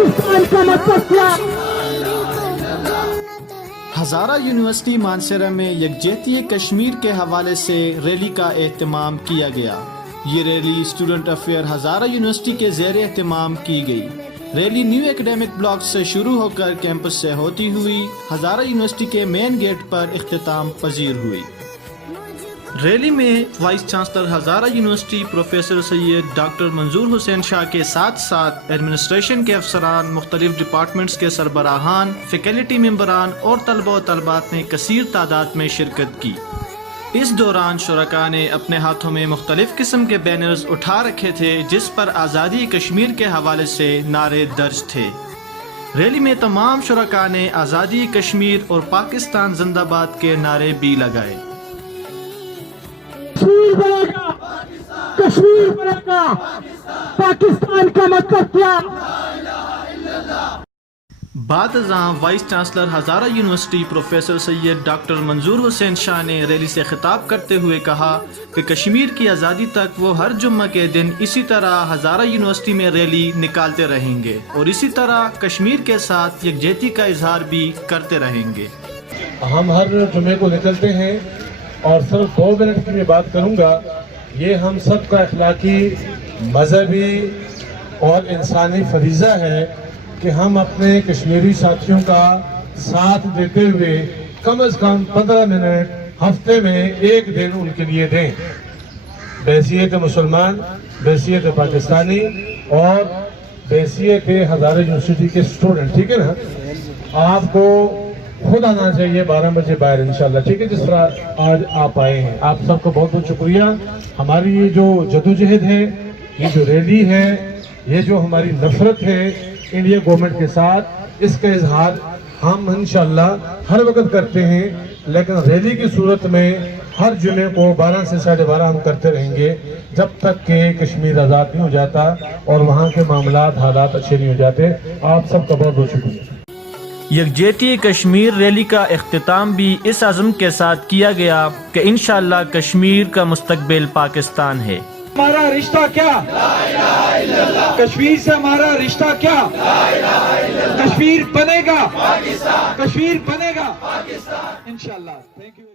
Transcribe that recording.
पाकिस्तान का मतलब क्या? हज़ारा यूनिवर्सिटी मानसरा में यकजहती कश्मीर के हवाले से रैली का एहतमाम किया गया। ये रैली स्टूडेंट अफेयर हज़ारा यूनिवर्सिटी के ज़ेर एहतमाम की गई। रैली न्यू एकेडमिक ब्लॉक से शुरू होकर कैंपस से होती हुई हज़ारा यूनिवर्सिटी के मेन गेट पर इख्तिताम पजीर हुई। रैली में वाइस चांसलर हज़ारा यूनिवर्सिटी प्रोफेसर सैयद डॉक्टर मंजूर हुसैन शाह के साथ साथ एडमिनिस्ट्रेशन के अफसरान, मुख्तलिफ डिपार्टमेंट्स के सरबराहान, फैकल्टी मेंबरान और तलबा व तलबात ने कसीर तादाद में शिरकत की। इस दौरान शुरका ने अपने हाथों में मुख्तलिफ किस्म के बैनर्स उठा रखे थे जिस पर आज़ादी कश्मीर के हवाले से नारे दर्ज थे। रैली में तमाम शुरका ने आज़ादी कश्मीर और पाकिस्तान जिंदाबाद के नारे भी लगाए। कश्मीर बनेगा, कश्मीर बनेगा, पाकिस्तान का मतलब क्या? बाद वाइस चांसलर हज़ारा यूनिवर्सिटी प्रोफेसर सैयद डॉक्टर मंजूर हुसैन शाह ने रैली से खिताब करते हुए कहा कि कश्मीर की आज़ादी तक वो हर जुम्मा के दिन इसी तरह हज़ारा यूनिवर्सिटी में रैली निकालते रहेंगे और इसी तरह कश्मीर के साथ यकजहती का इजहार भी करते रहेंगे। हम हर जुम्मे को निकलते हैं और सिर्फ 2 मिनट की मैं बात करूंगा। ये हम सब का अखलाकी, मजहबी और इंसानी फरीज़ा है कि हम अपने कश्मीरी साथियों का साथ देते हुए कम से कम 15 मिनट हफ्ते में एक दिन उनके लिए दें। बैसियत मुसलमान, बैसियत पाकिस्तानी और बैसियत हज़ारा यूनिवर्सिटी के स्टूडेंट, ठीक है ना। आपको खुद आना चाहिए 12 बजे बाहर इंशाल्लाह, ठीक है, जिस तरह आज आप आए हैं। आप सबको बहुत बहुत शुक्रिया। हमारी ये जो जदोजहद है, ये जो रैली है, ये जो हमारी नफरत है इंडिया गवर्नमेंट के साथ, इसका इजहार हम इंशाल्लाह हर वक्त करते हैं, लेकिन रैली की सूरत में हर जुमे को 12 से 12:30 हम करते रहेंगे जब तक कि कश्मीर आज़ाद नहीं हो जाता और वहाँ के मामलात हालात अच्छे नहीं हो जाते। आप सबका बहुत बहुत शुक्रिया। यकजहती कश्मीर रैली का इख्तिताम भी इस अज़्म के साथ किया गया कि इंशाअल्लाह कश्मीर का मुस्तकबिल पाकिस्तान है। हमारा रिश्ता क्या? कश्मीर से हमारा रिश्ता क्या? कश्मीर बनेगा, कश्मीर बनेगा इंशाअल्लाह। Thank you.